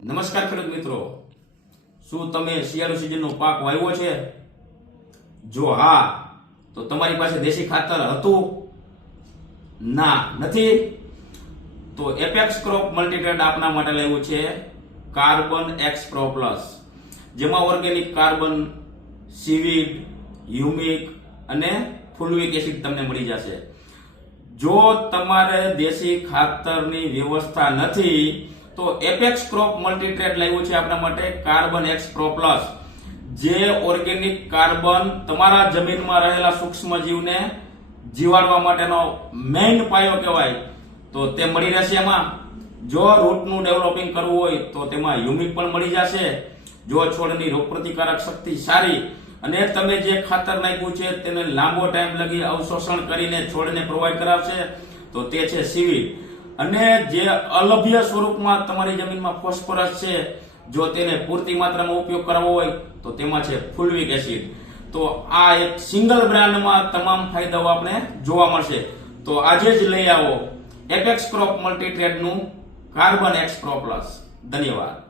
નમસ્કાર ખેડૂત મિત્રો, શું તમે શિયાળુ સિઝનનો પાક વાવ્યો છે? જો હા, તો તમારી પાસે દેશી ખાતર હતું? ના, નથી? તો એપેક્સ ક્રોપ મલ્ટીટ્રેડ આપના માટે લાવ્યું છે કાર્બન એક્સ પ્રો પ્લસ, જેમાં ઓર્ગેનિક કાર્બન, સીવીડ, હ્યુમિક અને ફુલવિક એસિડ તમને મળી જશે. જો તમારે દેશી ખાતરની વ્યવસ્થા નથી તો એપેક્સ ક્રોપ મલ્ટીટ્રેડ લાવ્યું છે આપણા માટે કાર્બન એક્સ પ્રો પ્લસ, જે ઓર્ગેનિક કાર્બન તમારા જમીનમાં રહેલા સૂક્ષ્મ જીવને જીવાડવા માટેનો મેઇન પાયો કહેવાય, તો તે મળી રહેશે એમાં. જો રૂટનું ડેવલપિંગ કરવું હોય તો તેમાં હ્યુમિક પણ મળી જશે. જો છોડની રોગપ્રતિકારક શક્તિ સારી અને તમે જે ખાતર નાખ્યું છે તેને લાંબો ટાઈમ લગી અવશોષણ કરીને છોડને પ્રોવાઈડ કરાવશે તો તે છે સીવીડ. અને જે અલભ્ય સ્વરૂપમાં તમારી જમીનમાં ફોસ્ફરસ છે, જો તેને પૂરતી માત્રામાં ઉપયોગ કરવો હોય તો તેમાં છે ફુલવિક એસિડ. તો આ એક સિંગલ બ્રાન્ડમાં તમામ ફાયદાઓ આપણે જોવા મળશે. તો આજે જ લઈ આવો એપેક્સ ક્રોપ મલ્ટીટ્રેડનું કાર્બન એક્સ પ્રો પ્લસ. ધન્યવાદ.